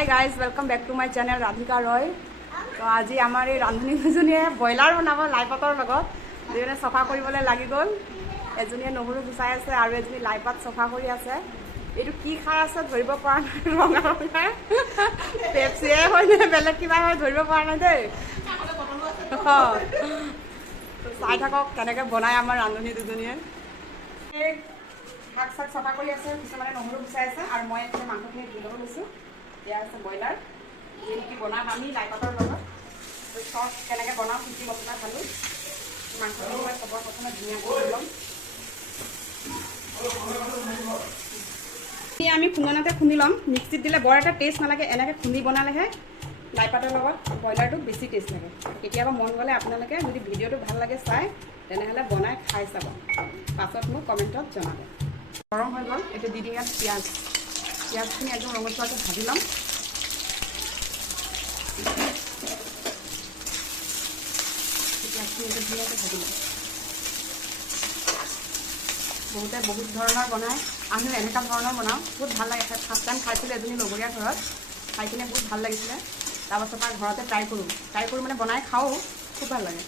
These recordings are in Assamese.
Hi guys welcome back to my channel Radhika Roy. तो आज आमार रांधनी दुजनिये ब्रयलार बनाब लाई पातर लगत दुजने सफा কৰিবলৈ লাগি গ'ল। এজনীয়ে নহৰু গুচাই আছে আৰু এজনী লাই পাত সফা কৰি আছে। এইটো কি খাৰ আছে ধৰিব পৰা নাই, ৰঙা ৰঙা পেপচিয়ে হয় নে বেলেগ কিবা হয় ধৰিব পৰা নাই দেই। চাই থাকক কেনেকৈ বনায় আমাৰ ৰান্ধনী দুজনীয়ে। শাক চাক সফা কৰি আছে, কিছুমানে নহৰু গুচাই আছে আৰু মই এতিয়া মাংসখিনি ধুই ল'ব লৈছোঁ। এয়া আছে ব্ৰইলাৰ, যিটো বনাম আমি লাই পাতৰ লগত। চচ কেনেকৈ বনাওঁ কি কি মছলা ঢালোঁ, মাংসখিনি মই চবৰ প্ৰথমে ধুনীয়াকৈ ল'ম। আমি খুন্দনাতে খুন্দি ল'ম, মিক্সিত দিলে বৰ এটা টেষ্ট নালাগে। এনেকৈ খুন্দি বনালেহে লাই পাতৰ লগত ব্ৰইলাৰটো বেছি টেষ্ট লাগে। কেতিয়াবা মন গ'লে আপোনালোকে যদি ভিডিঅ'টো ভাল লাগে চাই তেনেহ'লে বনাই খাই চাব, পাছত মোক কমেণ্টত জনাব। গৰম হৈ গ'ল, এতিয়া দি দিম ইয়াত পিঁয়াজ। পিঁয়াজখিনি একদম ৰঙচুৱাকৈ ভাজি ল'ম। পিঁয়াজখিনি একদম ধুনীয়াকৈ ভাজি ল'ম। বহুতে বহুত ধৰণৰ বনায়, আমিও এনেকুৱা ধৰণৰ বনাওঁ, বহুত ভাল লাগে। ফাৰ্ষ্ট টাইম খাইছিলোঁ এজনী লগৰীয়া ঘৰত, খাই কিনে বহুত ভাল লাগিছিলে। তাৰপাছত আৰু ঘৰতে ট্ৰাই কৰোঁ মানে বনাই খাওঁ, খুব ভাল লাগে।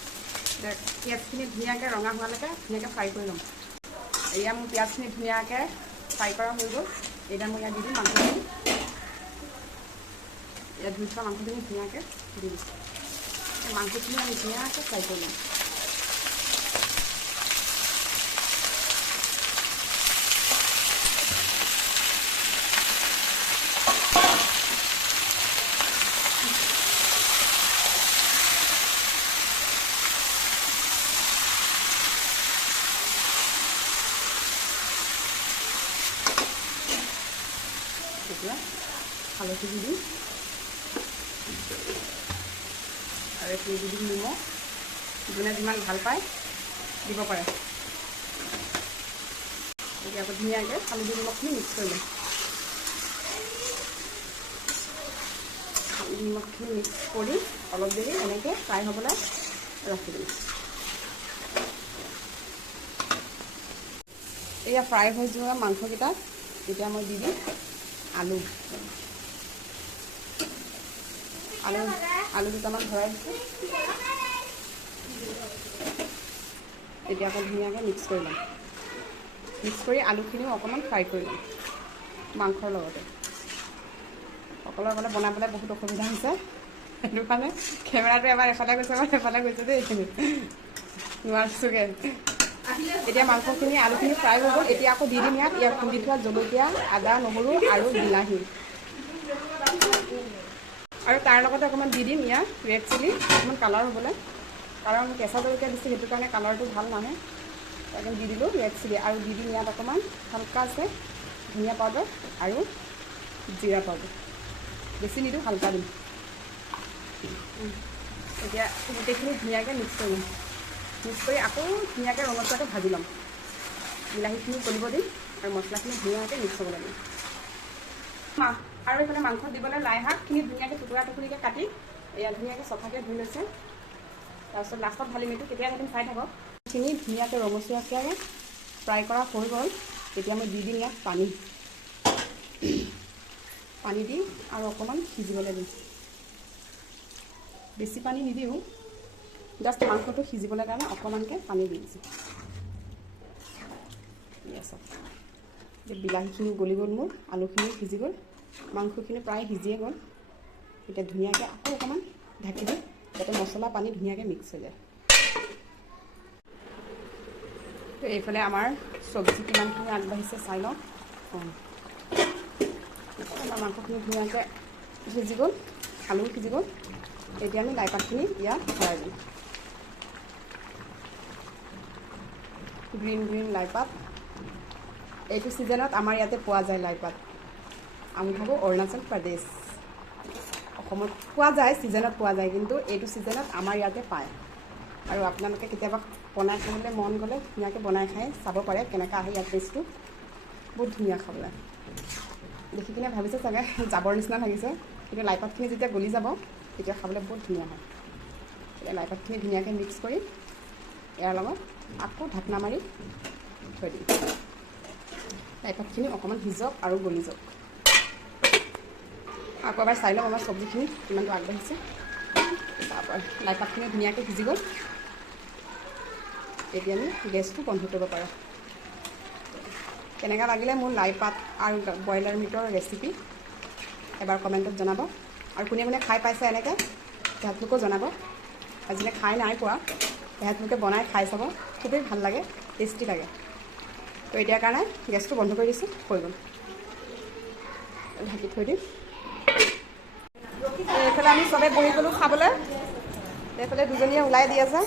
পিঁয়াজখিনি ধুনীয়াকৈ ৰঙা হোৱালৈকে ধুনীয়াকৈ ফ্ৰাই কৰি ল'ম। এয়া মোৰ পিঁয়াজখিনি ধুনীয়াকৈ ফ্ৰাই কৰা হৈ গ'ল। এতিয়া মই ইয়াত দি দিম মাংসখিনি। ইয়াত ধুই থোৱা মাংসখিনি ধুনীয়াকৈ দি দিম। মাংসখিনি আমি ধুনীয়াকৈ ফ্ৰাই কৰি ল'ম। এতিয়া হালধি দি দিম আৰু এইখিনি দি দিম নিমখ। যোনে যিমান ভাল পায় দিব পাৰে। এতিয়া আকৌ ধুনীয়াকৈ হালধি নিমখখিনি মিক্স কৰি ল'ম। হালধি নিমখখিনি মিক্স কৰি অলপ দেৰি এনেকৈ ফ্ৰাই হ'বলৈ ৰাখি দিম। এয়া ফ্ৰাই হৈ যোৱা মাংসকেইটাত এতিয়া মই দি দিম আলু দুটামান ভৰাই দিছোঁ। এতিয়া আকৌ ধুনীয়াকৈ মিক্স কৰি ল'ম। মিক্স কৰি আলুখিনিও অকণমান ফ্ৰাই কৰি ল'ম মাংসৰ লগতে। অকলে বনাবলৈ বহুত অসুবিধা হৈছে, সেইটো কাৰণে কেমেৰাটো এবাৰ এফালে গৈছে এবাৰ এফালে গৈছে দেই, নোৱাৰিছোগৈ। এতিয়া মাংসখিনি আলুখিনি ফ্ৰাই হৈ গ'ল। এতিয়া আকৌ দি দিম ইয়াত খুন্দি থোৱা জলকীয়া, আদা, নহৰু আৰু বিলাহী, আৰু তাৰ লগতে অকণমান দি দিম ইয়াত ৰেড চিলি, অকণমান কালাৰ হ'বলৈ। কাৰণ কেঁচা জলকীয়া দিছোঁ, সেইটো কাৰণে কালাৰটো ভাল নাহে। একদম দি দিলোঁ ৰেড চিলি, আৰু দি দিম ইয়াত অকণমান হালকা আছে ধনিয়া পাউডাৰ আৰু জিৰা পাউডাৰ। বেছি নিদিওঁ, হালকা দিম। এতিয়া গোটেইখিনি ধুনীয়াকৈ মিক্স কৰি দিম। মিক্স কৰি আকৌ ধুনীয়াকৈ ৰঙচুৱাকৈ ভাজি ল'ম। বিলাহীখিনি গলিব দিম আৰু মছলাখিনি ধুনীয়াকৈ মিক্স হ'ব লাগিব। আৰু এইফালে মাংসত দিবলৈ লাই শাকখিনি ধুনীয়াকৈ টুকুৰা টুকুৰিকৈ কাটি এয়া ধুনীয়াকৈ চফাকৈ ধুই লৈছে। তাৰপিছত লাষ্টত ঢালি মিঠো কেতিয়া ঢালিম চাই থাকক। খিনি ধুনীয়াকৈ ৰঙচুৱাকৈ ফ্ৰাই কৰা হৈ গ'ল। এতিয়া মই দি দিম ইয়াত পানী দি আৰু অকণমান সিজিবলৈ দিম। বেছি পানী নিদিওঁ, জাষ্ট মাংসটো সিজিবলৈ কাৰণে অকণমানকৈ পানী দি দিছোঁ। বিলাহীখিনি গলি গ'ল, মোৰ আলুখিনি সিজি গ'ল, মাংসখিনি প্ৰায় সিজিয়ে গ'ল। এতিয়া ধুনীয়াকৈ আকৌ অকণমান ঢাকি দিম, যাতে মছলা পানী ধুনীয়াকৈ মিক্স হৈ যায়। তো এইফালে আমাৰ চব্জি কিমানখিনি আগবাঢ়িছে চাই লওঁ। আমাৰ মাংসখিনি ধুনীয়াকৈ সিজি গ'ল, আলু সিজি গ'ল। এতিয়া আমি লাই পাতখিনি ইয়াত ভৰাই দিম। গ্ৰীণ লাই পাত, এইটো ছিজনত আমাৰ ইয়াতে পোৱা যায় লাই পাত। আমি থাকোঁ অৰুণাচল প্ৰদেশ। অসমত পোৱা যায়, ছিজনত পোৱা যায়, কিন্তু এইটো ছিজনত আমাৰ ইয়াতে পায়। আৰু আপোনালোকে কেতিয়াবা বনাই খাবলৈ মন গ'লে ধুনীয়াকৈ বনাই খাই চাব পাৰে কেনেকুৱা আহে ইয়াত টেষ্টটো। বহুত ধুনীয়া খাবলৈ। দেখি কিনে ভাবিছে চাগে যাবৰ নিচিনা লাগিছে, কিন্তু লাই পাতখিনি যেতিয়া গলি যাব তেতিয়া খাবলৈ বহুত ধুনীয়া হয়। এতিয়া লাই পাতখিনি ধুনীয়াকৈ মিক্স কৰি ইয়াৰ লগত আকৌ ঢাকনা মাৰি থৈ দিম। লাই পাতখিনি অকণমান সিজক আৰু গলি যাওক। আকৌ এবাৰ চাই লওঁ আমাৰ চব্জিখিনি কিমানটো আগবাঢ়িছে তাৰপৰা লাই পাতখিনি ধুনীয়াকৈ সিজি গ'ল এতিয়া আমি গেছটো বন্ধ কৰিব পাৰোঁ কেনেকুৱা লাগিলে মোৰ লাই পাত আৰু ব্ৰইলাৰ মিটৰ ৰেচিপি এবাৰ কমেণ্টত জনাব আৰু কোনে কোনে খাই পাইছে এনেকৈ তেহেঁতলোকেও জনাব আজিলৈ খাই নাই পোৱা তেহেঁতলোকে বনাই খাই চাব খুবেই ভাল লাগে টেষ্টি লাগে তো এতিয়াৰ কাৰণে গেছটো বন্ধ কৰি দিছোঁ হৈ গ'ল ঢাকি থৈ দিম এইফালে আমি চবেই বহি গ'লোঁ খাবলৈ এইফালে দুজনীয়ে ওলাই দি আছে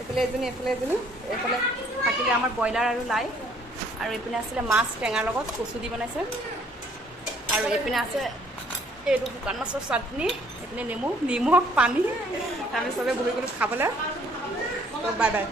এইফালে এজনী এইফালে থাকিলে আমাৰ ব্ৰইলাৰ আৰু লাই আৰু এইপিনে আছিলে মাছ টেঙাৰ লগত কচু দি বনাইছে আৰু এইপিনে আছে এইটো শুকান মাছৰ চাটনি এইপিনে নিমখ পানী আমি চবেই বহি গ'লোঁ খাবলৈ বাই বাই